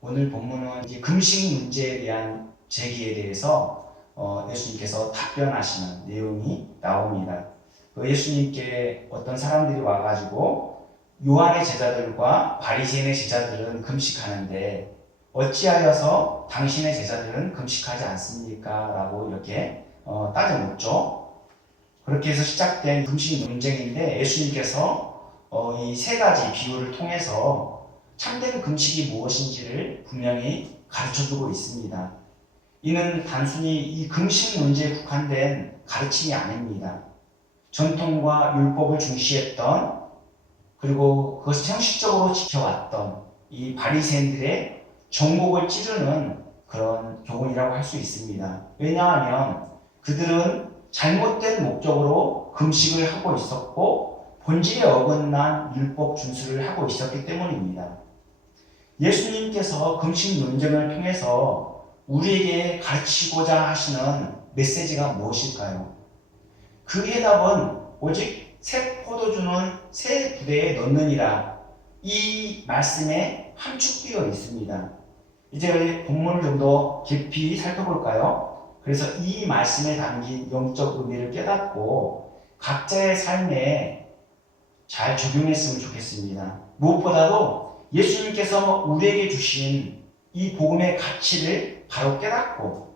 오늘 본문은 이제 금식 문제에 대한 제기에 대해서 예수님께서 답변하시는 내용이 나옵니다. 예수님께 어떤 사람들이 와가지고 요한의 제자들과 바리새인의 제자들은 금식하는데 어찌하여서 당신의 제자들은 금식하지 않습니까? 라고 이렇게 따져 묻죠. 그렇게 해서 시작된 금식 논쟁인데 예수님께서 이 세 가지 비유를 통해서 참된 금식이 무엇인지를 분명히 가르쳐주고 있습니다. 이는 단순히 이 금식 문제에 국한된 가르침이 아닙니다. 전통과 율법을 중시했던 그리고 그것을 형식적으로 지켜왔던 이 바리새인들의 정복을 찌르는 그런 교훈이라고 할 수 있습니다. 왜냐하면 그들은 잘못된 목적으로 금식을 하고 있었고 본질에 어긋난 율법 준수를 하고 있었기 때문입니다. 예수님께서 금식 논쟁을 통해서 우리에게 가르치고자 하시는 메시지가 무엇일까요? 그 해답은 오직 새 포도주는 새 부대에 넣느니라, 이 말씀에 함축되어 있습니다. 이제 본문을 좀 더 깊이 살펴볼까요? 그래서 이 말씀에 담긴 영적 의미를 깨닫고 각자의 삶에 잘 적용했으면 좋겠습니다. 무엇보다도 예수님께서 우리에게 주신 이 복음의 가치를 바로 깨닫고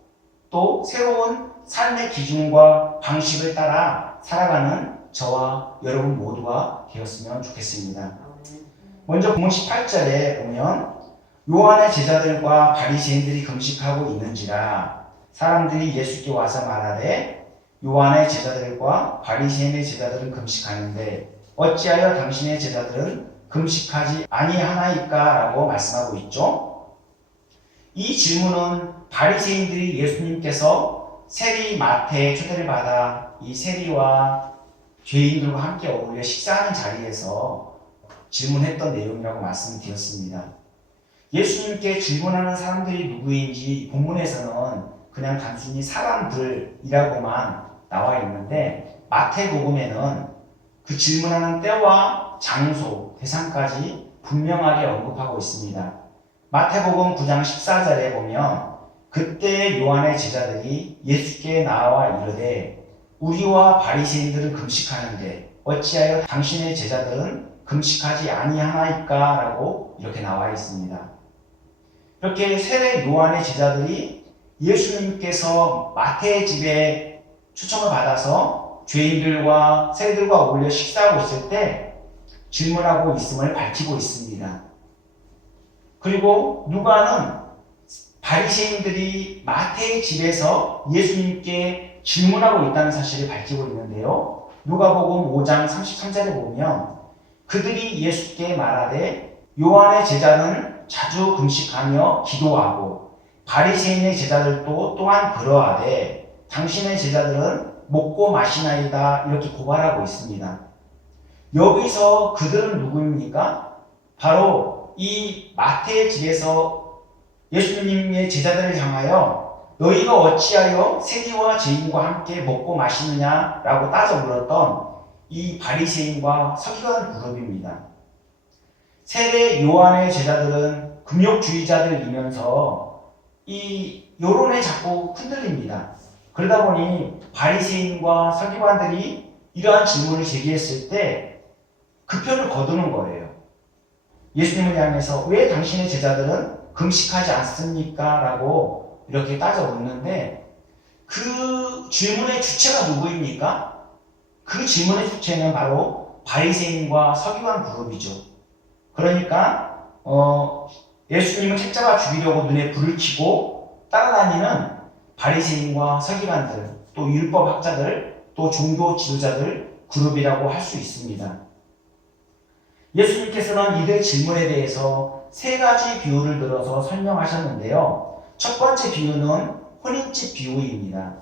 또 새로운 삶의 기준과 방식을 따라 살아가는 저와 여러분 모두가 되었으면 좋겠습니다. 먼저 본문 18절에 보면 요한의 제자들과 바리새인들이 금식하고 있는지라 사람들이 예수께 와서 말하되 요한의 제자들과 바리새인의 제자들은 금식하는데 어찌하여 당신의 제자들은 금식하지 아니하나이까? 라고 말씀하고 있죠. 이 질문은 바리새인들이 예수님께서 세리 마태의 초대를 받아 이 세리와 죄인들과 함께 어울려 식사하는 자리에서 질문했던 내용이라고 말씀드렸습니다. 예수님께 질문하는 사람들이 누구인지 본문에서는 그냥 단순히 사람들이라고만 나와 있는데 마태복음에는 그 질문하는 때와 장소, 대상까지 분명하게 언급하고 있습니다. 마태복음 9장 14절에 보면 그때 요한의 제자들이 예수께 나와 이르되 우리와 바리새인들은 금식하는데 어찌하여 당신의 제자들은 금식하지 아니하나이까? 라고 이렇게 나와 있습니다. 이렇게 세례 요한의 제자들이 예수님께서 마태의 집에 초청을 받아서 죄인들과 세리들과 어울려 식사하고 있을 때 질문하고 있음을 밝히고 있습니다. 그리고 누가는 바리새인들이 마태의 집에서 예수님께 질문하고 있다는 사실을 밝히고 있는데요. 누가복음 5장 33절에 보면 그들이 예수께 말하되 요한의 제자는 자주 금식하며 기도하고 바리새인의 제자들도 또한 그러하되 당신의 제자들은 먹고 마시나이다, 이렇게 고발하고 있습니다. 여기서 그들은 누구입니까? 바로 이 마태의 집에서 예수님의 제자들을 향하여 너희가 어찌하여 세리와 죄인과 함께 먹고 마시느냐? 라고 따져 물었던 이 바리새인과 서기관 그룹입니다. 세례 요한의 제자들은 금욕주의자들이면서 이 여론에 자꾸 흔들립니다. 그러다 보니 바리새인과 서기관들이 이러한 질문을 제기했을 때 그 편을 거두는 거예요. 예수님을 향해서 왜 당신의 제자들은 금식하지 않습니까? 라고 이렇게 따져 묻는데 그 질문의 주체가 누구입니까? 그 질문의 주체는 바로 바리새인과 서기관 그룹이죠. 그러니까 예수님을 책잡아 죽이려고 눈에 불을 켜고 따라다니는 바리새인과 서기관들, 또 율법학자들, 또 종교 지도자들 그룹이라고 할 수 있습니다. 예수님께서는 이들 질문에 대해서 세 가지 비유를 들어서 설명하셨는데요. 첫 번째 비유는 혼인집 비유입니다.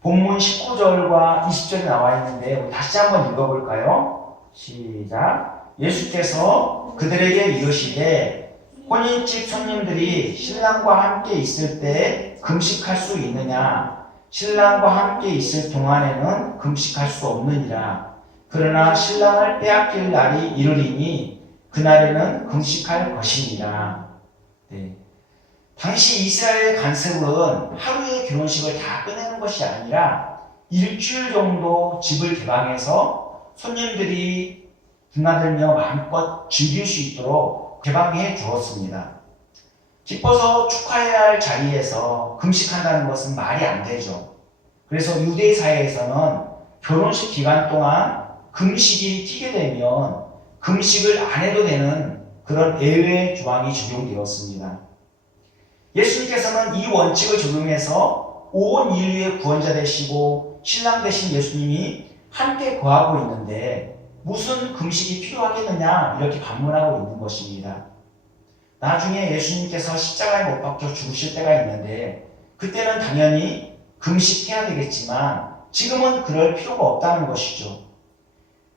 본문 19절과 20절에 나와 있는데 다시 한번 읽어볼까요? 시작. 예수께서 그들에게 이르시되 혼인집 손님들이 신랑과 함께 있을 때 금식할 수 있느냐? 신랑과 함께 있을 동안에는 금식할 수 없느니라. 그러나 신랑을 빼앗길 날이 이르리니 그날에는 금식할 것이니라. 네. 당시 이스라엘 간섭은 하루의 결혼식을 다 끝내는 것이 아니라 일주일 정도 집을 개방해서 손님들이 드나들며 마음껏 즐길 수 있도록 개방해 주었습니다. 기뻐서 축하해야 할 자리에서 금식한다는 것은 말이 안 되죠. 그래서 유대 사회에서는 결혼식 기간 동안 금식이 튀게 되면 금식을 안 해도 되는 그런 예외 조항이 적용되었습니다. 예수님께서는 이 원칙을 적용해서 온 인류의 구원자 되시고 신랑 되신 예수님이 함께 거하고 있는데 무슨 금식이 필요하겠느냐 이렇게 반문하고 있는 것입니다. 나중에 예수님께서 십자가에 못 박혀 죽으실 때가 있는데 그때는 당연히 금식해야 되겠지만 지금은 그럴 필요가 없다는 것이죠.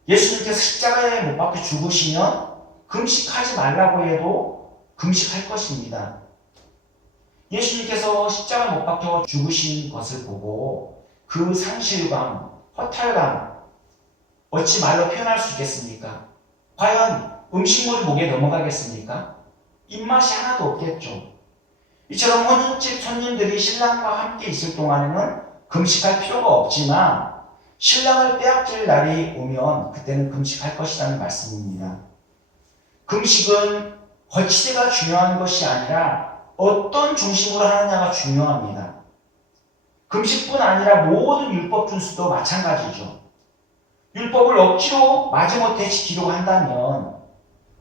예수님께서 십자가에 못 박혀 죽으시면 금식하지 말라고 해도 금식할 것입니다. 예수님께서 십자가에 못 박혀 죽으신 것을 보고 그 상실감, 허탈감 어찌 말로 표현할 수 있겠습니까? 과연 음식물이 목에 넘어가겠습니까? 입맛이 하나도 없겠죠. 이처럼 혼인집 손님들이 신랑과 함께 있을 동안에는 금식할 필요가 없지만 신랑을 빼앗길 날이 오면 그때는 금식할 것이라는 말씀입니다. 금식은 거치대가 중요한 것이 아니라 어떤 중심으로 하느냐가 중요합니다. 금식뿐 아니라 모든 율법 준수도 마찬가지죠. 율법을 억지로 마지못해 지키려고 한다면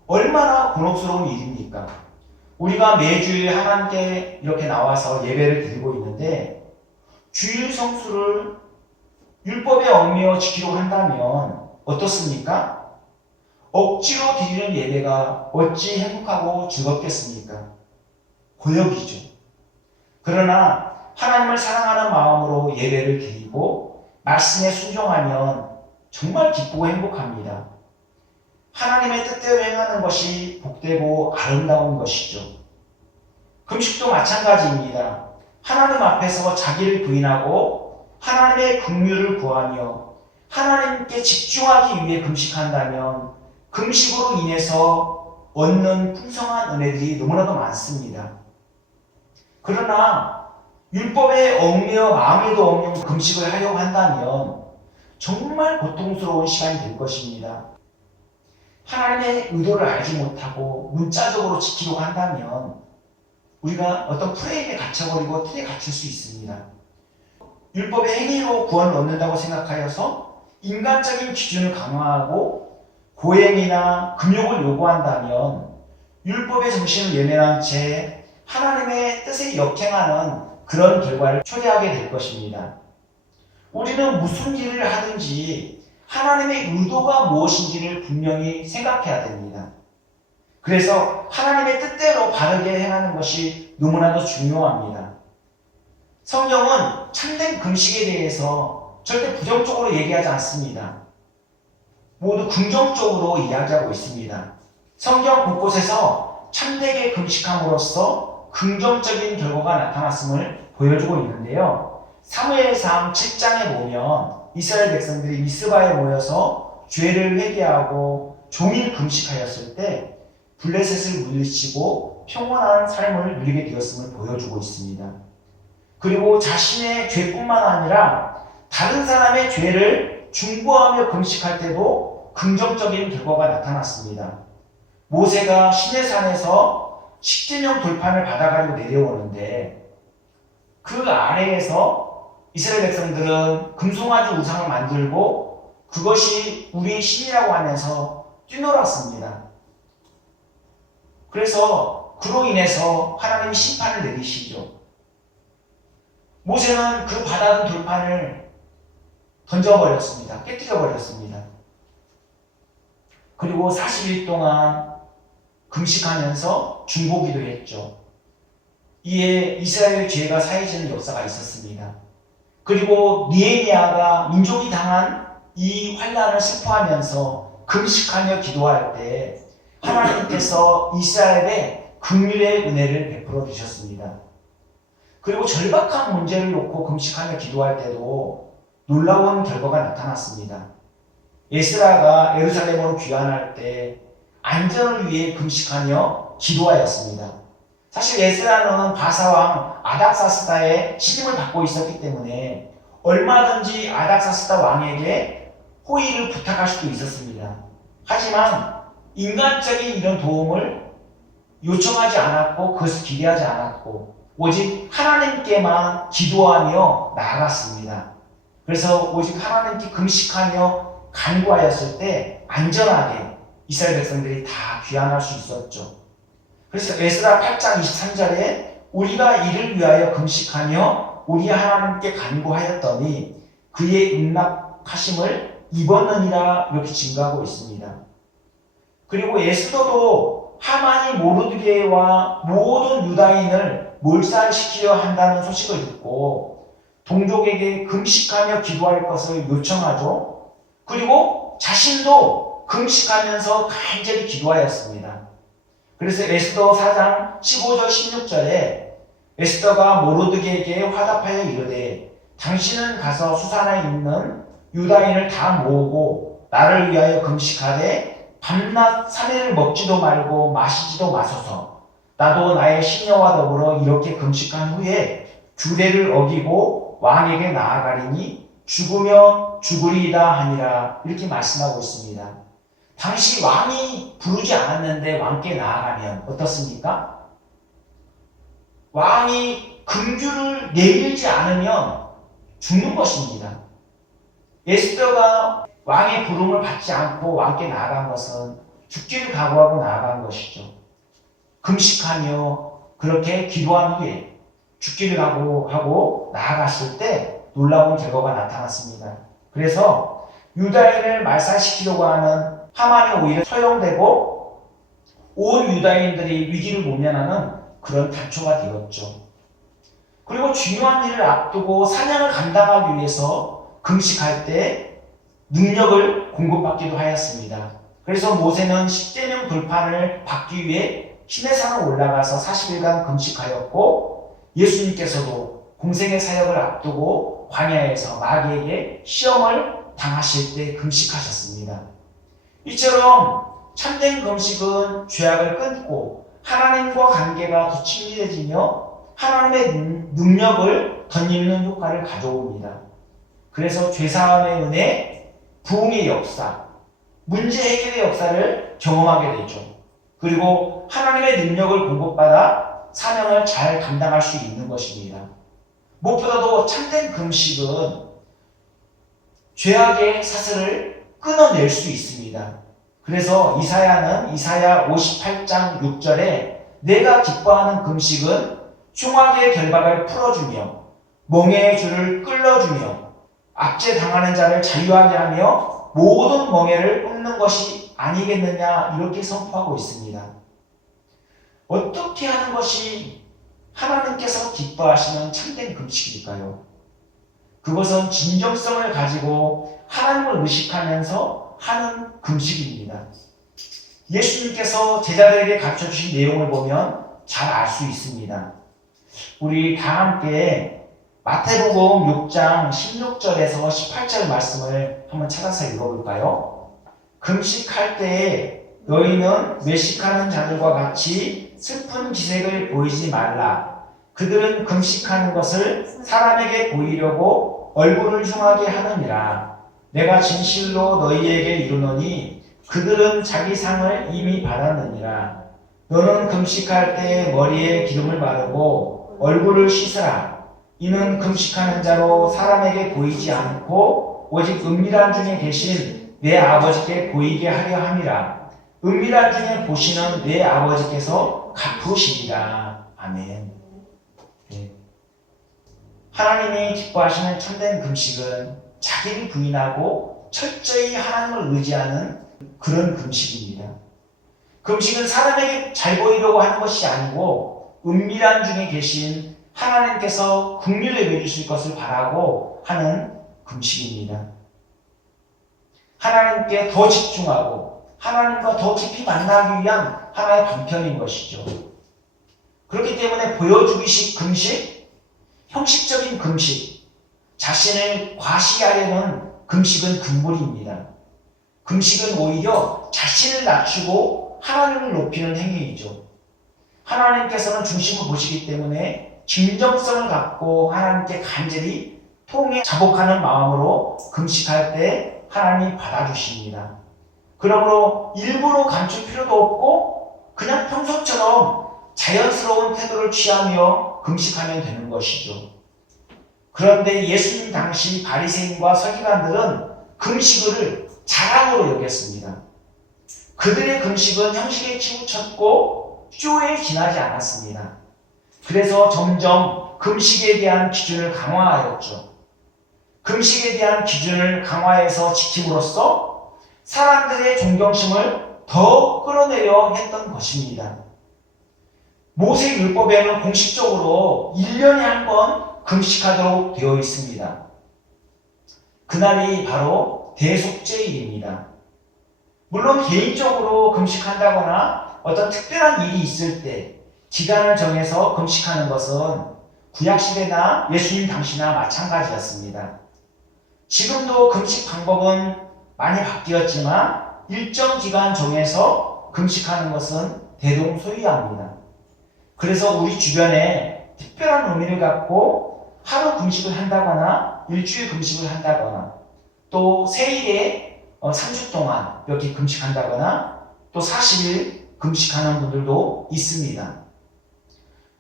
얼마나 곤혹스러운 일입니까? 우리가 매주일 하나님께 이렇게 나와서 예배를 드리고 있는데 주일 성수를 율법에 얽매여 지키려고 한다면 어떻습니까? 억지로 드리는 예배가 어찌 행복하고 즐겁겠습니까? 고역이죠. 그러나 하나님을 사랑하는 마음으로 예배를 드리고 말씀에 순종하면 정말 기쁘고 행복합니다. 하나님의 뜻대로 행하는 것이 복되고 아름다운 것이죠. 금식도 마찬가지입니다. 하나님 앞에서 자기를 부인하고 하나님의 긍휼을 구하며 하나님께 집중하기 위해 금식한다면 금식으로 인해서 얻는 풍성한 은혜들이 너무나도 많습니다. 그러나 율법에 얽매여 마음에도 얽매여 금식을 하려고 한다면 정말 고통스러운 시간이 될 것입니다. 하나님의 의도를 알지 못하고 문자적으로 지키려고 한다면 우리가 어떤 프레임에 갇혀버리고 틀에 갇힐 수 있습니다. 율법의 행위로 구원을 얻는다고 생각하여서 인간적인 기준을 강화하고 고행이나 금욕을 요구한다면 율법의 정신을 외면한 채 하나님의 뜻에 역행하는 그런 결과를 초래하게 될 것입니다. 우리는 무슨 일을 하든지 하나님의 의도가 무엇인지를 분명히 생각해야 됩니다. 그래서 하나님의 뜻대로 바르게 행하는 것이 너무나도 중요합니다. 성경은 참된 금식에 대해서 절대 부정적으로 얘기하지 않습니다. 모두 긍정적으로 이야기하고 있습니다. 성경 곳곳에서 참되게 금식함으로써 긍정적인 결과가 나타났음을 보여주고 있는데요. 사무엘상 7장에 보면 이스라엘 백성들이 미스바에 모여서 죄를 회개하고 종일 금식하였을 때 블레셋을 물리치고 평온한 삶을 누리게 되었음을 보여주고 있습니다. 그리고 자신의 죄뿐만 아니라 다른 사람의 죄를 중보하며 금식할 때도 긍정적인 결과가 나타났습니다. 모세가 시내산에서 십계명 돌판을 받아가지고 내려오는데 그 아래에서 이스라엘 백성들은 금송아지 우상을 만들고 그것이 우리의 신이라고 하면서 뛰놀았습니다. 그래서 그로 인해서 하나님이 심판을 내리시죠. 모세는 그 받아든 돌판을 던져버렸습니다. 깨뜨려버렸습니다. 그리고 40일 동안 금식하면서 중보기도 했죠. 이에 이스라엘 죄가 사해지는 역사가 있었습니다. 그리고 느헤미야가 민족이 당한 이 환난을 슬퍼하면서 금식하며 기도할 때 하나님께서 이스라엘에 긍휼의 은혜를 베풀어 주셨습니다. 그리고 절박한 문제를 놓고 금식하며 기도할 때도 놀라운 결과가 나타났습니다. 에스라가 예루살렘으로 귀환할 때 안전을 위해 금식하며 기도하였습니다. 사실 에스라는 바사왕 아닥사스다의 신임을 받고 있었기 때문에 얼마든지 아닥사스다 왕에게 호의를 부탁할 수도 있었습니다. 하지만 인간적인 이런 도움을 요청하지 않았고 그것을 기대하지 않았고 오직 하나님께만 기도하며 나아갔습니다. 그래서 오직 하나님께 금식하며 간구하였을 때 안전하게 이스라엘 백성들이 다 귀환할 수 있었죠. 그래서 에스라 8장 23절에 우리가 이를 위하여 금식하며 우리 하나님께 간구하였더니 그의 응답하심을 입었느니라 이렇게 증거하고 있습니다. 그리고 에스더도 하만이 모르드게와 모든 유다인을 몰살시키려 한다는 소식을 듣고 동족에게 금식하며 기도할 것을 요청하죠. 그리고 자신도 금식하면서 간절히 기도하였습니다. 그래서 에스더 4장 15절 16절에 에스더가 모르드게에게 화답하여 이르되 당신은 가서 수산에 있는 유다인을 다 모으고 나를 위하여 금식하되 밤낮 3일을 먹지도 말고 마시지도 마소서. 나도 나의 시녀와 더불어 이렇게 금식한 후에 규례를 어기고 왕에게 나아가리니 죽으며 죽으리이다 하니라 이렇게 말씀하고 있습니다. 당시 왕이 부르지 않았는데 왕께 나아가면 어떻습니까? 왕이 금규를 내밀지 않으면 죽는 것입니다. 에스더가 왕의 부름을 받지 않고 왕께 나아간 것은 죽기를 각오하고 나아간 것이죠. 금식하며 그렇게 기도한 후에 죽기를 각오하고 나아갔을 때 놀라운 결과가 나타났습니다. 그래서 유다인을 말살시키려고 하는 하만이 오히려 처형되고 온 유다인들이 위기를 모면하는 그런 단초가 되었죠. 그리고 중요한 일을 앞두고 사냥을 감당하기 위해서 금식할 때 능력을 공급받기도 하였습니다. 그래서 모세는 10계명 불판을 받기 위해 시내산을 올라가서 40일간 금식하였고 예수님께서도 공생의 사역을 앞두고 광야에서 마귀에게 시험을 당하실 때 금식하셨습니다. 이처럼 참된 금식은 죄악을 끊고 하나님과 관계가 더 친밀해지며 하나님의 능력을 덧입는 효과를 가져옵니다. 그래서 죄사함의 은혜, 부흥의 역사, 문제 해결의 역사를 경험하게 되죠. 그리고 하나님의 능력을 공급받아 사명을 잘 감당할 수 있는 것입니다. 무엇보다도 참된 금식은 죄악의 사슬을 끊어낼 수 있습니다. 그래서 이사야 58장 6절에 내가 기뻐하는 금식은 흉악의 결박을 풀어주며 멍에의 줄을 끌어주며 압제 당하는 자를 자유하게 하며 모든 멍에를 끊는 것이 아니겠느냐 이렇게 선포하고 있습니다. 어떻게 하는 것이 하나님께서 기뻐하시는 참된 금식일까요? 그것은 진정성을 가지고 하나님을 의식하면서 하는 금식입니다. 예수님께서 제자들에게 가르쳐주신 내용을 보면 잘 알 수 있습니다. 우리 다 함께 마태복음 6장 16절에서 18절 말씀을 한번 찾아서 읽어볼까요? 금식할 때에 너희는 외식하는 자들과 같이 슬픈 기색을 보이지 말라. 그들은 금식하는 것을 사람에게 보이려고 얼굴을 흉하게 하느니라. 내가 진실로 너희에게 이르노니 그들은 자기 상을 이미 받았느니라. 너는 금식할 때 머리에 기름을 바르고 얼굴을 씻으라. 이는 금식하는 자로 사람에게 보이지 않고 오직 은밀한 중에 계신 내 아버지께 보이게 하려 함이라. 은밀한 중에 보시는 내 아버지께서 갚으시리라. 아멘. 네. 하나님이 기뻐하시는 참된 금식은 자기를 부인하고 철저히 하나님을 의지하는 그런 금식입니다. 금식은 사람에게 잘 보이려고 하는 것이 아니고 은밀한 중에 계신 하나님께서 긍휼을 베주실 것을 바라고 하는 금식입니다. 하나님께 더 집중하고 하나님과 더 깊이 만나기 위한 하나의 방편인 것이죠. 그렇기 때문에 보여주기식 금식, 형식적인 금식, 자신을 과시하려는 금식은 금물입니다. 금식은 오히려 자신을 낮추고 하나님을 높이는 행위이죠. 하나님께서는 중심을 보시기 때문에 진정성을 갖고 하나님께 간절히 통해 자복하는 마음으로 금식할 때 하나님이 받아주십니다. 그러므로 일부러 감출 필요도 없고 그냥 평소처럼 자연스러운 태도를 취하며 금식하면 되는 것이죠. 그런데 예수님 당시 바리새인과 서기관들은 금식을 자랑으로 여겼습니다. 그들의 금식은 형식에 치우쳤고 쇼에 지나지 않았습니다. 그래서 점점 금식에 대한 기준을 강화하였죠. 금식에 대한 기준을 강화해서 지킴으로써 사람들의 존경심을 더 끌어내려 했던 것입니다. 모세 율법에는 공식적으로 1년에 한 번 금식하도록 되어 있습니다. 그날이 바로 대속죄일입니다. 물론 개인적으로 금식한다거나 어떤 특별한 일이 있을 때 기간을 정해서 금식하는 것은 구약시대나 예수님 당시나 마찬가지였습니다. 지금도 금식 방법은 많이 바뀌었지만 일정 기간 정해서 금식하는 것은 대동소이합니다. 그래서 우리 주변에 특별한 의미를 갖고 하루 금식을 한다거나 일주일 금식을 한다거나 또 세일에 3주 동안 이렇게 금식한다거나 또 40일 금식하는 분들도 있습니다.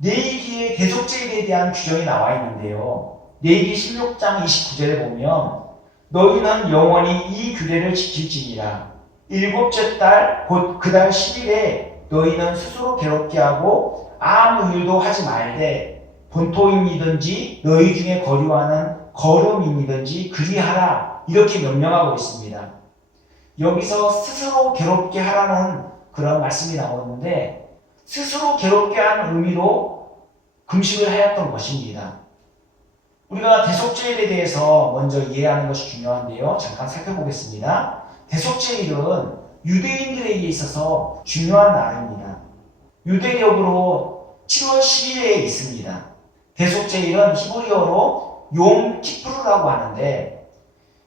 레위기에 대속죄일에 대한 규정이 나와 있는데요. 레위기 16장 29절에 보면 너희는 영원히 이 규례를 지킬지니라. 일곱째 달 곧 그 달 10일에 너희는 스스로 괴롭게 하고 아무 일도 하지 말되 본토인이든지 너희 중에 거류하는 거름인이든지 그리하라 이렇게 명령하고 있습니다. 여기서 스스로 괴롭게 하라는 그런 말씀이 나오는데 스스로 괴롭게 하는 의미로 금식을 하였던 것입니다. 우리가 대속죄일에 대해서 먼저 이해하는 것이 중요한데요. 잠깐 살펴보겠습니다. 대속죄일은 유대인들에게 있어서 중요한 날입니다. 유대력으로 7월 10일에 있습니다. 대속죄일은 히브리어로 욤 키푸르라고 하는데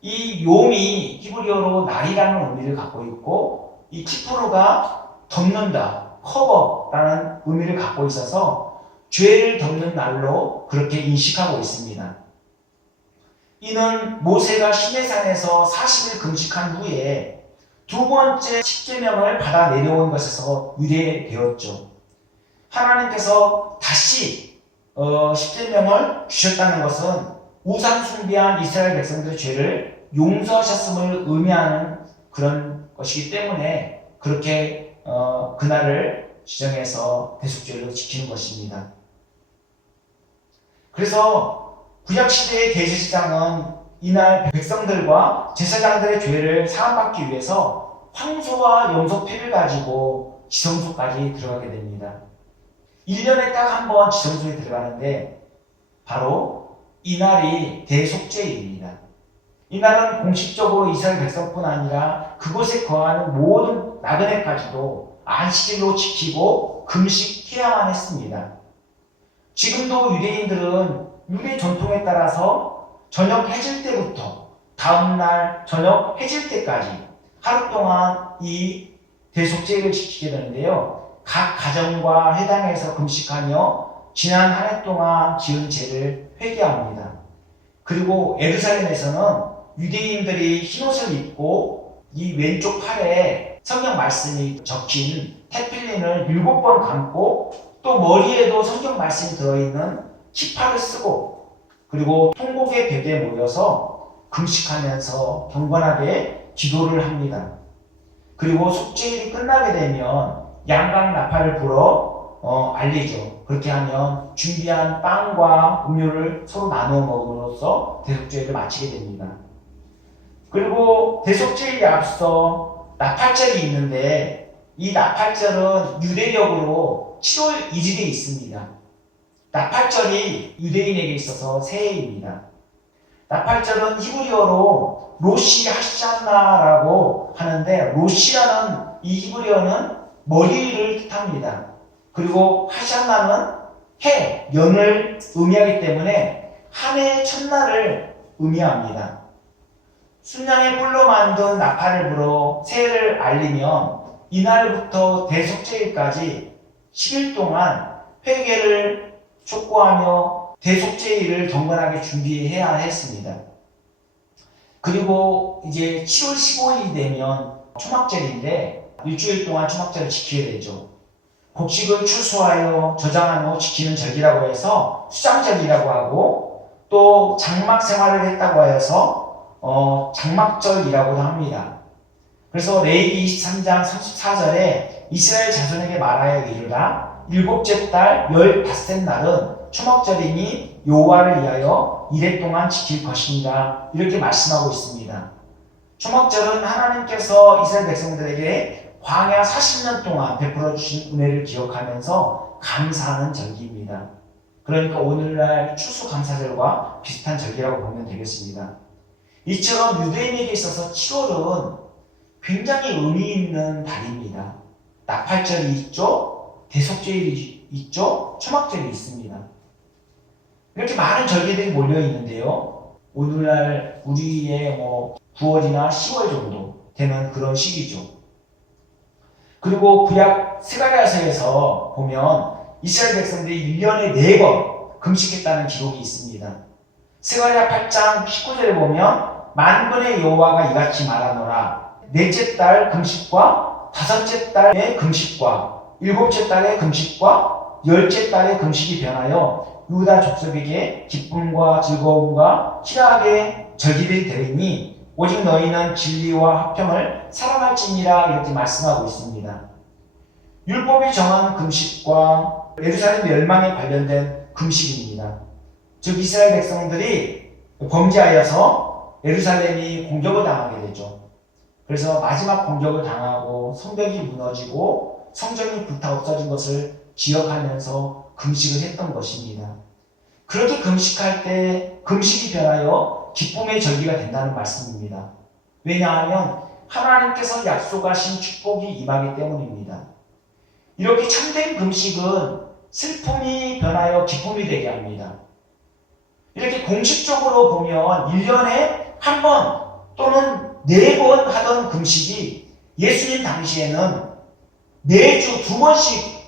이 욤이 히브리어로 날이라는 의미를 갖고 있고 이 키푸르가 덮는다, 커버라는 의미를 갖고 있어서 죄를 덮는 날로 그렇게 인식하고 있습니다. 이는 모세가 시내산에서 40일 금식한 후에 두 번째 십계명을 받아 내려온 것에서 유래되었죠. 하나님께서 다시 십계명을 주셨다는 것은 우상 숭배한 이스라엘 백성들의 죄를 용서하셨음을 의미하는 그런 것이기 때문에 그렇게 그날을 지정해서 대속죄를 지키는 것입니다. 그래서 구약시대의 대제사장은 이날 백성들과 제사장들의 죄를 사함받기 위해서 황소와 염소피를 가지고 지성소까지 들어가게 됩니다. 1년에 딱 한 번 지성소에 들어가는데 바로 이날이 대속죄일입니다. 이날은 공식적으로 이스라엘 백성뿐 아니라 그곳에 거하는 모든 나그네까지도 안식일로 지키고 금식해야만 했습니다. 지금도 유대인들은 유대 전통에 따라서 저녁 해질 때부터 다음날 저녁 해질 때까지 하루 동안 이 대속죄일을 지키게 되는데요. 각 가정과 회당에서 금식하며 지난 한 해 동안 지은 죄를 회개합니다. 그리고 예루살렘에서는 유대인들이 흰옷을 입고 이 왼쪽 팔에 성경 말씀이 적힌 테필린을 7번 감고 또 머리에도 성경 말씀이 들어있는 키파를 쓰고 그리고 통곡의 벽에 모여서 금식하면서 경건하게 기도를 합니다. 그리고 속죄일이 끝나게 되면 양각 나팔을 불어 알리죠. 그렇게 하면 준비한 빵과 음료를 서로 나누어 먹음으로써 대속죄일을 마치게 됩니다. 그리고 대속죄일에 앞서 나팔절이 있는데 이 나팔절은 유대력으로 7월 1일에 있습니다. 나팔절이 유대인에게 있어서 새해입니다. 나팔절은 히브리어로 로시 하샤나라고 하는데 로시라는 이 히브리어는 머리를 뜻합니다. 그리고 하샤나는 해, 연을 의미하기 때문에 한 해의 첫날을 의미합니다. 순양의 뿔로 만든 나팔을 불어 새해를 알리면 이날부터 대속죄일까지 10일 동안 회개를 촉구하며 대속죄일을 경건하게 준비해야 했습니다. 그리고 이제 7월 15일이 되면 초막절인데 일주일 동안 초막절을 지켜야 되죠. 곡식을 추수하여 저장한 후 지키는 절기라고 해서 수장절이라고 하고, 또 장막 생활을 했다고 해서 장막절이라고도 합니다. 그래서 레위기 23장 34절에 이스라엘 자손에게 말하여 이르라, 일곱째 달 15째 날은 초막절이니 여호와를 위하여 이래 동안 지킬 것입니다. 이렇게 말씀하고 있습니다. 초막절은 하나님께서 이스라엘 백성들에게 광야 40년 동안 베풀어 주신 은혜를 기억하면서 감사하는 절기입니다. 그러니까 오늘날 추수감사절과 비슷한 절기라고 보면 되겠습니다. 이처럼 유대인에게 있어서 7월은 굉장히 의미 있는 달입니다. 나팔절이 있죠, 대속죄일이 있죠, 초막절이 있습니다. 이렇게 많은 절기들이 몰려 있는데요. 오늘날 우리의 9월이나 10월 정도 되는 그런 시기죠. 그리고 구약 스가랴서에서 보면 이스라엘 백성들이 1년에 4번 금식했다는 기록이 있습니다. 스가랴 8장 19절에 보면 만군의 여호와가 이같이 말하노라, 넷째 달 금식과 다섯째 달의 금식과 일곱째 달의 금식과 열째 달의 금식이 변하여 유다 족속에게 기쁨과 즐거움과 희락의 절기들이 되리니 오직 너희는 진리와 화평을 사랑할지니라, 이렇게 말씀하고 있습니다. 율법이 정한 금식과 예루살렘 멸망에 관련된 금식입니다. 즉 이스라엘 백성들이 범죄하여서 예루살렘이 공격을 당하게 되죠. 그래서 마지막 공격을 당하고 성벽이 무너지고 성전이 불타 없어진 것을 기억하면서 금식을 했던 것입니다. 그렇게 금식할 때 금식이 변하여 기쁨의 절기가 된다는 말씀입니다. 왜냐하면 하나님께서 약속하신 축복이 임하기 때문입니다. 이렇게 참된 금식은 슬픔이 변하여 기쁨이 되게 합니다. 이렇게 공식적으로 보면 1년에 한 번 또는 4번 하던 금식이 예수님 당시에는 매주 2번씩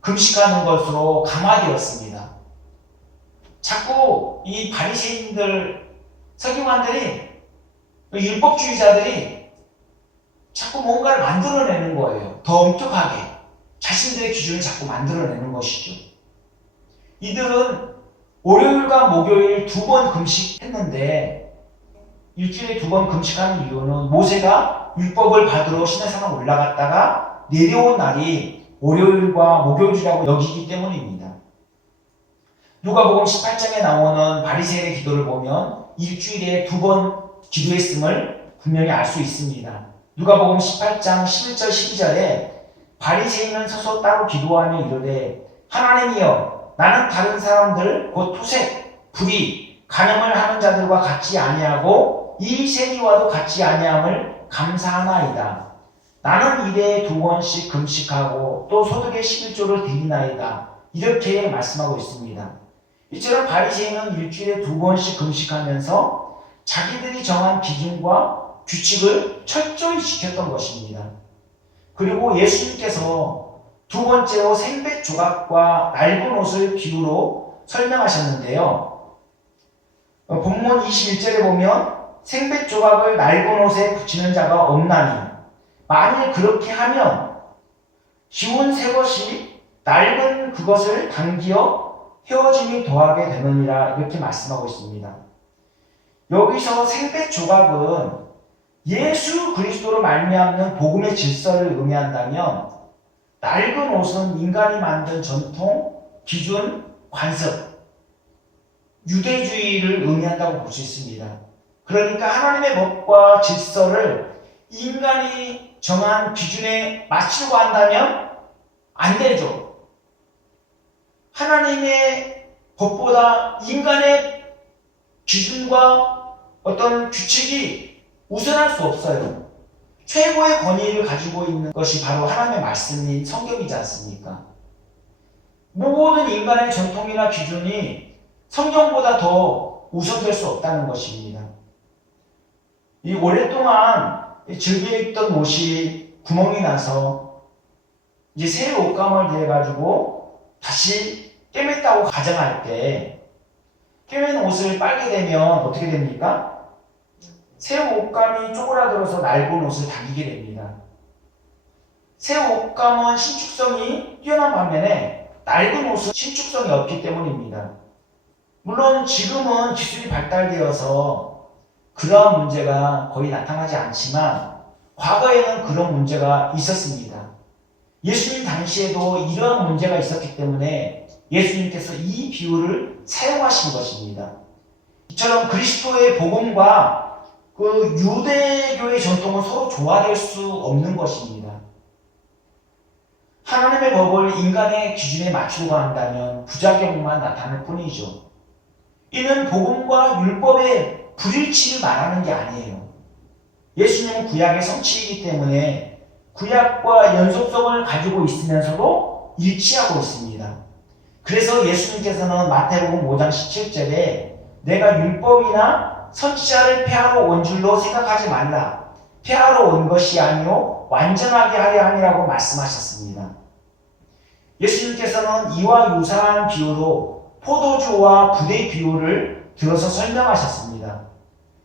금식하는 것으로 강화되었습니다. 자꾸 이 바리새인들, 서기관들이, 율법주의자들이 자꾸 뭔가를 만들어내는 거예요. 더 엄격하게 자신들의 기준을 자꾸 만들어내는 것이죠. 이들은 월요일과 목요일 2번 금식했는데, 일주일에 2번 금식하는 이유는 모세가 율법을 받으러 시내산에 올라갔다가 내려온 날이 월요일과 목요일이라고 여기기 때문입니다. 누가복음 18장에 나오는 바리새인의 기도를 보면 일주일에 2번 기도했음을 분명히 알 수 있습니다. 누가복음 18장 11절 12절에 바리새인은 서서 따로 기도하며 이르되, 하나님이여, 나는 다른 사람들 곧 토색, 불의, 간음을 하는 자들과 같이 아니하고 이 세리와도 같이 아니함을 감사하나이다. 나는 일에 2번씩 금식하고 또 소득의 11조를 드리나이다. 이렇게 말씀하고 있습니다. 이처럼 바리새인은 일주일에 2번씩 금식하면서 자기들이 정한 기준과 규칙을 철저히 지켰던 것입니다. 그리고 예수님께서 2번째로 생배 조각과 낡은 옷을 비유로 설명하셨는데요. 본문 21절에 보면 생배 조각을 낡은 옷에 붙이는 자가 없나니 만일 그렇게 하면 기운 새 것이 낡은 그것을 당기어 헤어짐이 더하게 되느니라, 이렇게 말씀하고 있습니다. 여기서 생배 조각은 예수 그리스도로 말미암는 복음의 질서를 의미한다면, 낡은 옷은 인간이 만든 전통, 기준, 관습, 유대주의를 의미한다고 볼 수 있습니다. 그러니까 하나님의 법과 질서를 인간이 정한 기준에 맞추려고 한다면 안 되죠. 하나님의 법보다 인간의 기준과 어떤 규칙이 우선할 수 없어요. 최고의 권위를 가지고 있는 것이 바로 하나님의 말씀인 성경이지 않습니까? 모든 인간의 전통이나 기준이 성경보다 더 우선될 수 없다는 것입니다. 이 오랫동안 즐겨 입던 옷이 구멍이 나서 이제 새 옷감을 대가지고 다시 꿰맸다고 가정할 때 꿰맨 옷을 빨게 되면 어떻게 됩니까? 새 옷감이 쪼그라들어서 낡은 옷을 당기게 됩니다. 새 옷감은 신축성이 뛰어난 반면에 낡은 옷은 신축성이 없기 때문입니다. 물론 지금은 기술이 발달되어서 그러한 문제가 거의 나타나지 않지만 과거에는 그런 문제가 있었습니다. 예수님 당시에도 이러한 문제가 있었기 때문에 예수님께서 이 비유를 사용하신 것입니다. 이처럼 그리스도의 복음과 그 유대교의 전통은 서로 조화될 수 없는 것입니다. 하나님의 법을 인간의 기준에 맞추려고 한다면 부작용만 나타날 뿐이죠. 이는 복음과 율법의 불일치를 말하는 게 아니에요. 예수님은 구약의 성취이기 때문에 구약과 연속성을 가지고 있으면서도 일치하고 있습니다. 그래서 예수님께서는 마태복음 5장 17절에 내가 율법이나 선지자를 폐하러 온 줄로 생각하지 말라. 폐하러 온 것이 아니요 완전하게 하려 함이라고 말씀하셨습니다. 예수님께서는 이와 유사한 비유로 포도주와 부대의 비유를 들어서 설명하셨습니다.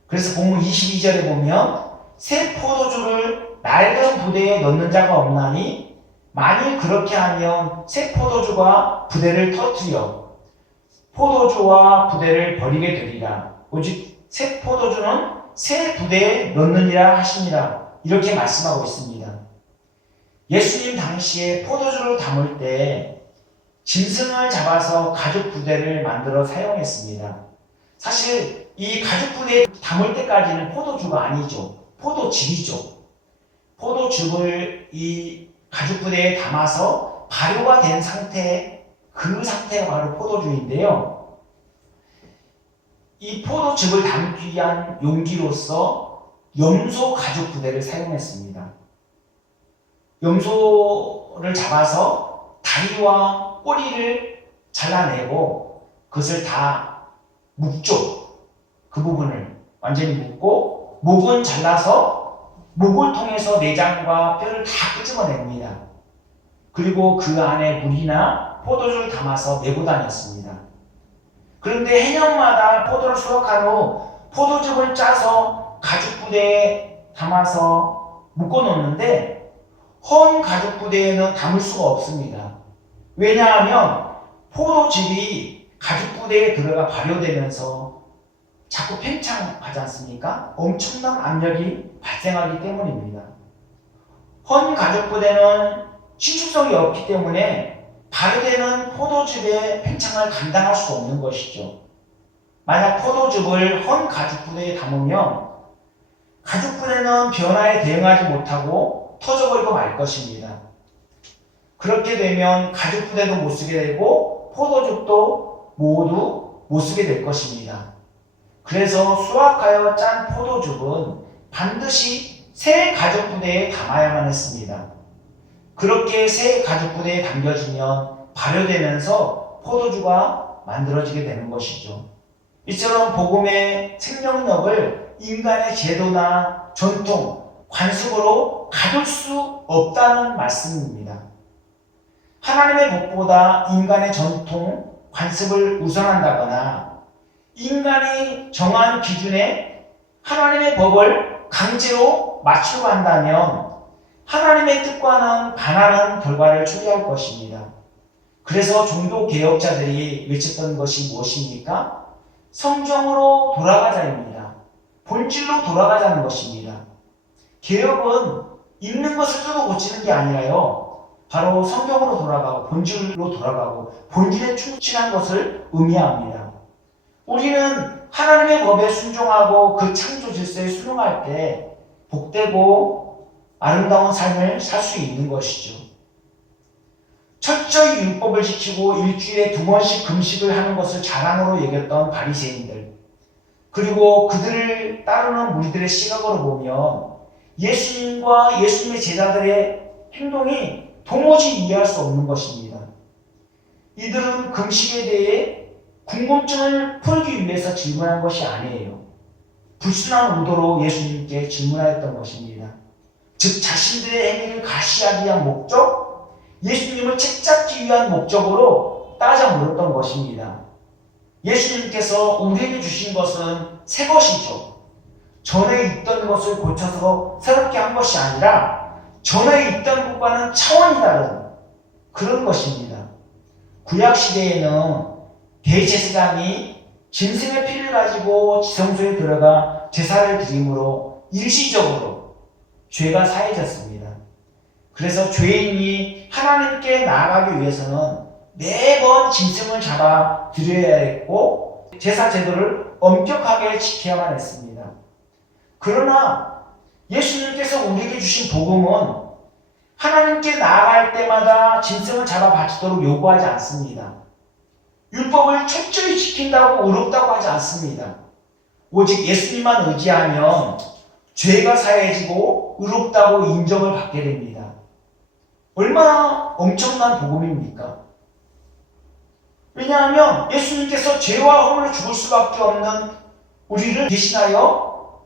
그래서 본문 22절에 보면 새 포도주를 낡은 부대에 넣는 자가 없나니 만일 그렇게 하면 새 포도주가 부대를 터뜨려 포도주와 부대를 버리게 되리라. 오직 새 포도주는 새 부대에 넣느니라 하시니라. 이렇게 말씀하고 있습니다. 예수님 당시에 포도주를 담을 때 짐승을 잡아서 가죽 부대를 만들어 사용했습니다. 사실 이 가죽 부대에 담을 때까지는 포도주가 아니죠. 포도즙이죠. 포도즙을 이 가죽 부대에 담아서 발효가 된 상태, 그 상태가 바로 포도주인데요. 이 포도즙을 담기 위한 용기로서 염소 가죽 부대를 사용했습니다. 염소를 잡아서 다리와 꼬리를 잘라내고 그것을 다 묶죠. 그 부분을 완전히 묶고 목은 잘라서 목을 통해서 내장과 뼈를 다 끄집어냅니다. 그리고 그 안에 물이나 포도주를 담아서 메고 다녔습니다. 그런데 해년마다 포도를 수확한 후 포도즙을 짜서 가죽 부대에 담아서 묶어 놓는데 헌 가죽 부대에는 담을 수가 없습니다. 왜냐하면 포도즙이 가죽 부대에 들어가 발효되면서 자꾸 팽창하지 않습니까? 엄청난 압력이 발생하기 때문입니다. 헌 가죽 부대는 신축성이 없기 때문에 발효되는 포도즙의 팽창을 감당할 수 없는 것이죠. 만약 포도즙을 헌 가죽 부대에 담으면 가죽 부대는 변화에 대응하지 못하고 터져버리고 말 것입니다. 그렇게 되면 가죽 부대도 못 쓰게 되고 포도즙도 모두 못 쓰게 될 것입니다. 그래서 수확하여 짠 포도즙은 반드시 새 가죽 부대에 담아야만 했습니다. 그렇게 새 가죽 부대에 담겨지면 발효되면서 포도주가 만들어지게 되는 것이죠. 이처럼 복음의 생명력을 인간의 제도나 전통, 관습으로 가둘 수 없다는 말씀입니다. 하나님의 법보다 인간의 전통, 관습을 우선한다거나 인간이 정한 기준에 하나님의 법을 강제로 맞추려 한다면 하나님의 뜻과는 반하는 결과를 초래할 것입니다. 그래서 종교 개혁자들이 외쳤던 것이 무엇입니까? 성경으로 돌아가자입니다. 본질로 돌아가자는 것입니다. 개혁은 있는 것을 뜯어 고치는 게 아니라요. 바로 성경으로 돌아가고 본질로 돌아가고 본질에 충실한 것을 의미합니다. 우리는 하나님의 법에 순종하고 그 창조 질서에 순응할 때 복되고 아름다운 삶을 살 수 있는 것이죠. 철저히 율법을 지키고 일주일에 2번씩 금식을 하는 것을 자랑으로 여겼던 바리새인들, 그리고 그들을 따르는 무리들의 시각으로 보면 예수님과 예수님의 제자들의 행동이 도무지 이해할 수 없는 것입니다. 이들은 금식에 대해 궁금증을 풀기 위해서 질문한 것이 아니에요. 불순한 의도로 예수님께 질문하였던 것입니다. 즉 자신들의 행위를 가시하기 위한 목적, 예수님을 책잡기 위한 목적으로 따져 물었던 것입니다. 예수님께서 우리에게 주신 것은 새 것이죠. 전에 있던 것을 고쳐서 새롭게 한 것이 아니라 전에 있던 것과는 차원이 다른 그런 것입니다. 구약시대에는 대제사장이 짐승의 피를 가지고 지성소에 들어가 제사를 드림으로 일시적으로 죄가 사해졌습니다. 그래서 죄인이 하나님께 나아가기 위해서는 매번 짐승을 잡아 드려야 했고 제사 제도를 엄격하게 지켜야만 했습니다. 그러나 예수님께서 우리에게 주신 복음은 하나님께 나아갈 때마다 짐승을 잡아 바치도록 요구하지 않습니다. 율법을 철저히 지킨다고 의롭다고 하지 않습니다. 오직 예수님만 의지하면 죄가 사해지고 의롭다고 인정을 받게 됩니다. 얼마나 엄청난 복음입니까? 왜냐하면 예수님께서 죄와 허물로 죽을 수밖에 없는 우리를 대신하여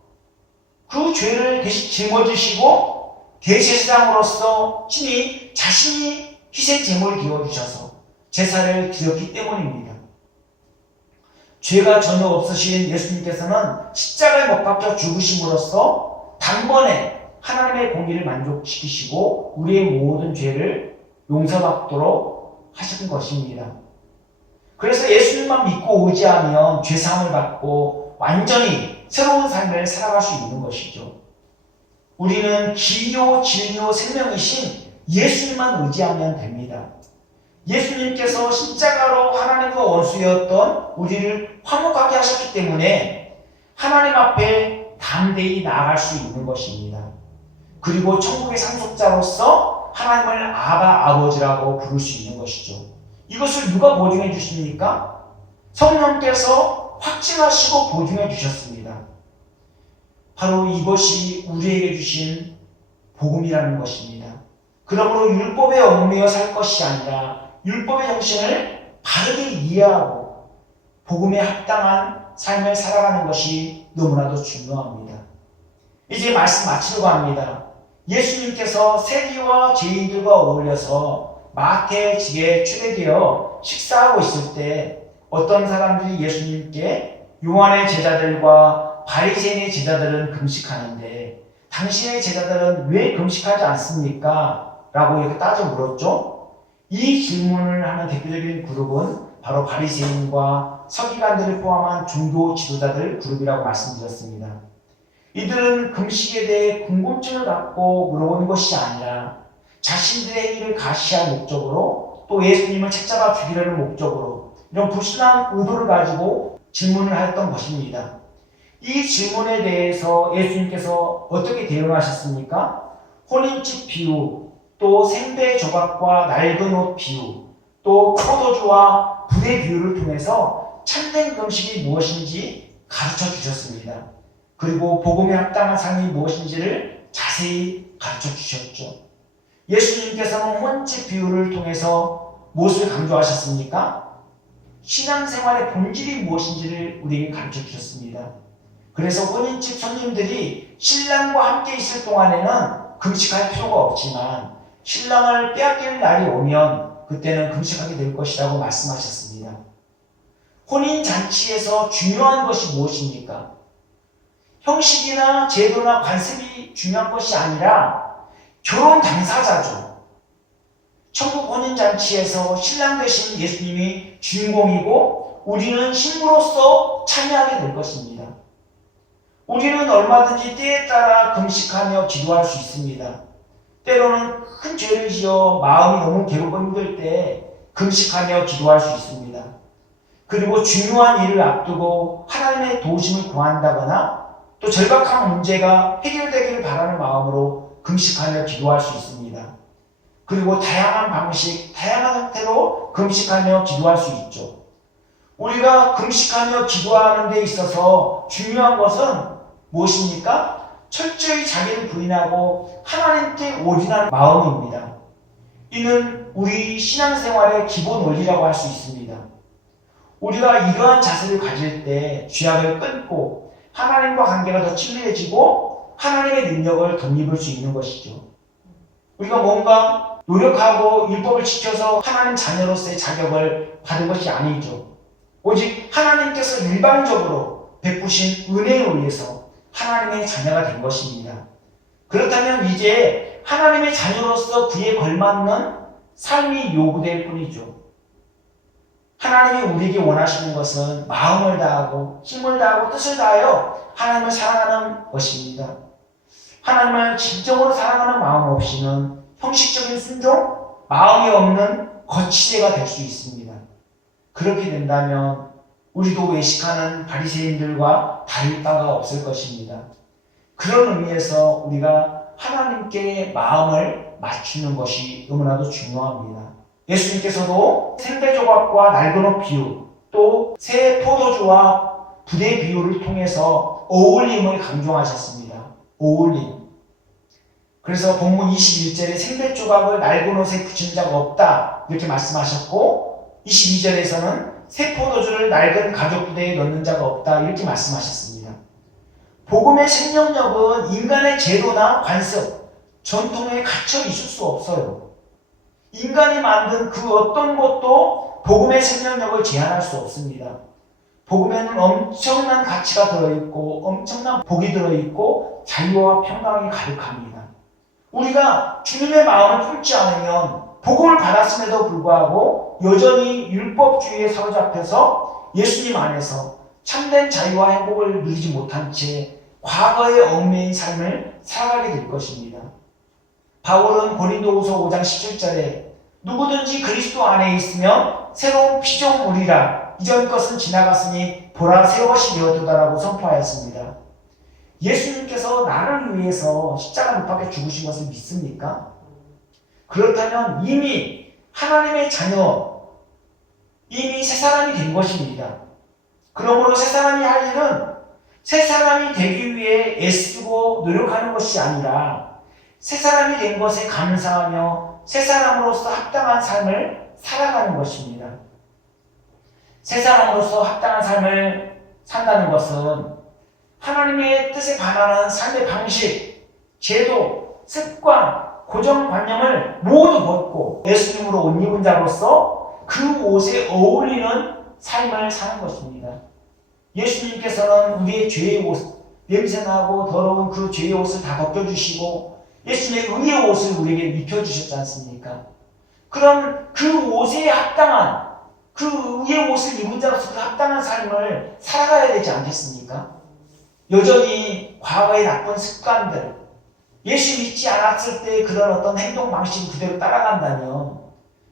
그 죄를 대신 짊어지시고 대제사장으로서 친히 자신이 희생 제물을 기워주셔서 제사를 드렸기 때문입니다. 죄가 전혀 없으신 예수님께서는 십자가에 못 박혀 죽으심으로써 단번에 하나님의 공의를 만족시키시고 우리의 모든 죄를 용서받도록 하신 것입니다. 그래서 예수님만 믿고 의지하면 죄사함을 받고 완전히 새로운 삶을 살아갈 수 있는 것이죠. 우리는 기요, 진리요, 생명이신 예수님만 의지하면 됩니다. 예수님께서 십자가로 하나님과 원수였던 우리를 화목하게 하셨기 때문에 하나님 앞에 담대히 나아갈 수 있는 것입니다. 그리고 천국의 상속자로서 하나님을 아버지라고 부를 수 있는 것이죠. 이것을 누가 보증해 주십니까? 성령께서 확증하시고 보증해 주셨습니다. 바로 이것이 우리에게 주신 복음이라는 것입니다. 그러므로 율법에 얽매여 살 것이 아니라 율법의 정신을 바르게 이해하고 복음에 합당한 삶을 살아가는 것이 너무나도 중요합니다. 이제 말씀 마치려고 합니다. 예수님께서 세리와 죄인들과 어울려서 마태 집에 초대되어 식사하고 있을 때 어떤 사람들이 예수님께 요한의 제자들과 바리새인의 제자들은 금식하는데 당신의 제자들은 왜 금식하지 않습니까? 라고 이렇게 따져 물었죠. 이 질문을 하는 대표적인 그룹은 바로 바리새인과 서기관들을 포함한 종교 지도자들 그룹이라고 말씀드렸습니다. 이들은 금식에 대해 궁금증을 갖고 물어보는 것이 아니라 자신들의 일을 가시할 목적으로 또 예수님을 책잡아 죽이려는 목적으로 이런 불순한 의도를 가지고 질문을 하였던 것입니다. 이 질문에 대해서 예수님께서 어떻게 대응하셨습니까? 혼인집 비유, 또 생배 조각과 낡은 옷 비유, 또 포도주와 불의 비유를 통해서 참된 금식이 무엇인지 가르쳐 주셨습니다. 그리고 복음에 합당한 삶이 무엇인지를 자세히 가르쳐 주셨죠. 예수님께서는 혼집 비유를 통해서 무엇을 강조하셨습니까? 신앙생활의 본질이 무엇인지를 우리에게 가르쳐 주셨습니다. 그래서 혼인집 손님들이 신랑과 함께 있을 동안에는 금식할 필요가 없지만 신랑을 빼앗길 날이 오면 그때는 금식하게 될 것이라고 말씀하셨습니다. 혼인잔치에서 중요한 것이 무엇입니까? 형식이나 제도나 관습이 중요한 것이 아니라 결혼 당사자죠. 천국 혼인잔치에서 신랑 되신 예수님이 주인공이고 우리는 신부로서 참여하게 될 것입니다. 우리는 얼마든지 때에 따라 금식하며 기도할 수 있습니다. 때로는 큰 죄를 지어 마음이 너무 괴롭고 힘들 때 금식하며 기도할 수 있습니다. 그리고 중요한 일을 앞두고 하나님의 도우심을 구한다거나 또 절박한 문제가 해결되기를 바라는 마음으로 금식하며 기도할 수 있습니다. 그리고 다양한 방식, 다양한 형태로 금식하며 기도할 수 있죠. 우리가 금식하며 기도하는 데 있어서 중요한 것은 무엇입니까? 철저히 자기를 부인하고 하나님께 올인하는 마음입니다. 이는 우리 신앙생활의 기본 원리라고 할 수 있습니다. 우리가 이러한 자세를 가질 때 죄악을 끊고 하나님과 관계가 더 친밀해지고 하나님의 능력을 덧입을 수 있는 것이죠. 우리가 뭔가 노력하고 율법을 지켜서 하나님 자녀로서의 자격을 받은 것이 아니죠. 오직 하나님께서 일방적으로 베푸신 은혜에 의해서 하나님의 자녀가 된 것입니다. 그렇다면 이제 하나님의 자녀로서 그에 걸맞는 삶이 요구될 뿐이죠. 하나님이 우리에게 원하시는 것은 마음을 다하고 힘을 다하고 뜻을 다하여 하나님을 사랑하는 것입니다. 하나님을 진정으로 사랑하는 마음 없이는 형식적인 순종, 마음이 없는 거치대가 될 수 있습니다. 그렇게 된다면 우리도 외식하는 바리새인들과 다를 바가 없을 것입니다. 그런 의미에서 우리가 하나님께 마음을 맞추는 것이 너무나도 중요합니다. 예수님께서도 생대조각과 낡은 옷 비유, 또 새 포도주와 부대 비유를 통해서 어울림을 강조하셨습니다. 어울림. 그래서 본문 21절에 생대조각을 낡은 옷에 붙인 적 없다 이렇게 말씀하셨고 22절에서는 새 포도주를 낡은 가죽 부대에 넣는 자가 없다 이렇게 말씀하셨습니다. 복음의 생명력은 인간의 제도나 관습, 전통에 갇혀 있을 수 없어요. 인간이 만든 그 어떤 것도 복음의 생명력을 제한할 수 없습니다. 복음에는 엄청난 가치가 들어있고 엄청난 복이 들어있고 자유와 평강이 가득합니다. 우리가 주님의 마음을 품지 않으면 복음을 받았음에도 불구하고 여전히 율법주의에 사로잡혀서 예수님 안에서 참된 자유와 행복을 누리지 못한 채 과거의 얽매인 삶을 살아가게 될 것입니다. 바울은 고린도후서 5장 17절에 누구든지 그리스도 안에 있으면 새로운 피조물이라 이전 것은 지나갔으니 보라 새 것이 되었도다라고 선포하였습니다. 예수님께서 나를 위해서 십자가 못 박혀 죽으신 것을 믿습니까? 그렇다면 이미 하나님의 자녀, 이미 새 사람이 된 것입니다. 그러므로 새 사람이 할 일은 새 사람이 되기 위해 애쓰고 노력하는 것이 아니라 새 사람이 된 것에 감사하며 새 사람으로서 합당한 삶을 살아가는 것입니다. 새 사람으로서 합당한 삶을 산다는 것은 하나님의 뜻에 반하는 삶의 방식, 제도, 습관, 고정관념을 모두 벗고 예수님으로 옷 입은 자로서 그 옷에 어울리는 삶을 사는 것입니다. 예수님께서는 우리의 죄의 옷, 냄새나고 더러운 그 죄의 옷을 다 벗겨주시고 예수님의 의의 옷을 우리에게 입혀주셨지 않습니까? 그럼 그 옷에 합당한 그 의의 옷을 입은 자로서 그 합당한 삶을 살아가야 되지 않겠습니까? 여전히 과거의 나쁜 습관들, 예수 믿지 않았을 때 그런 어떤 행동 방식을 그대로 따라간다면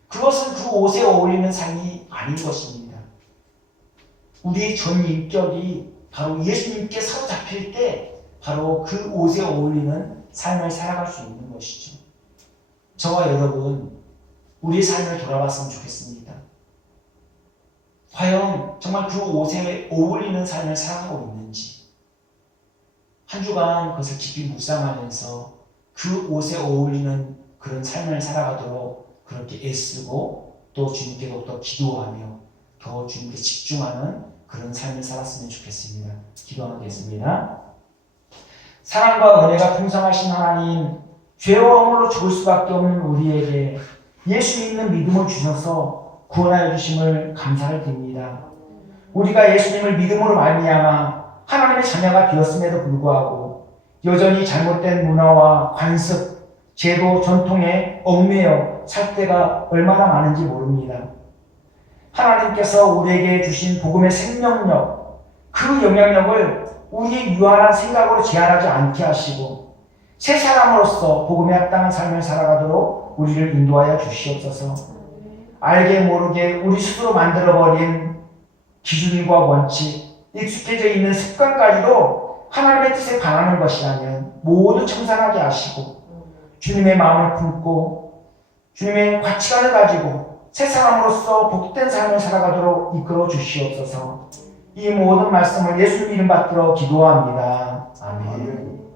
그것은 그 옷에 어울리는 삶이 아닌 것입니다. 우리의 전 인격이 바로 예수님께 사로잡힐 때 바로 그 옷에 어울리는 삶을 살아갈 수 있는 것이죠. 저와 여러분, 우리의 삶을 돌아봤으면 좋겠습니다. 과연 정말 그 옷에 어울리는 삶을 살아가고 있는지, 한 주간 그것을 깊이 묵상하면서 그 옷에 어울리는 그런 삶을 살아가도록 그렇게 애쓰고 또 주님께 더욱더 기도하며 더 주님께 집중하는 그런 삶을 살았으면 좋겠습니다. 기도하겠습니다. 사랑과 은혜가 풍성하신 하나님, 죄와 허물로 죽을 수밖에 없는 우리에게 예수 믿는 믿음을 주셔서 구원하여 주심을 감사를 드립니다. 우리가 예수님을 믿음으로 말미암아 하나님의 자녀가 되었음에도 불구하고 여전히 잘못된 문화와 관습, 제도, 전통에 얽매여 살 때가 얼마나 많은지 모릅니다. 하나님께서 우리에게 주신 복음의 생명력, 그 영향력을 우리의 유한한 생각으로 제한하지 않게 하시고 새 사람으로서 복음에 합당한 삶을 살아가도록 우리를 인도하여 주시옵소서. 알게 모르게 우리 스스로 만들어버린 기준과 원칙, 익숙해져 있는 습관까지도 하나님의 뜻에 반하는 것이라면 모두 청산하게 하시고 주님의 마음을 품고 주님의 가치관을 가지고 새 사람으로서 복된 삶을 살아가도록 이끌어 주시옵소서. 이 모든 말씀을 예수님 이름 받들어 기도합니다. 아멘.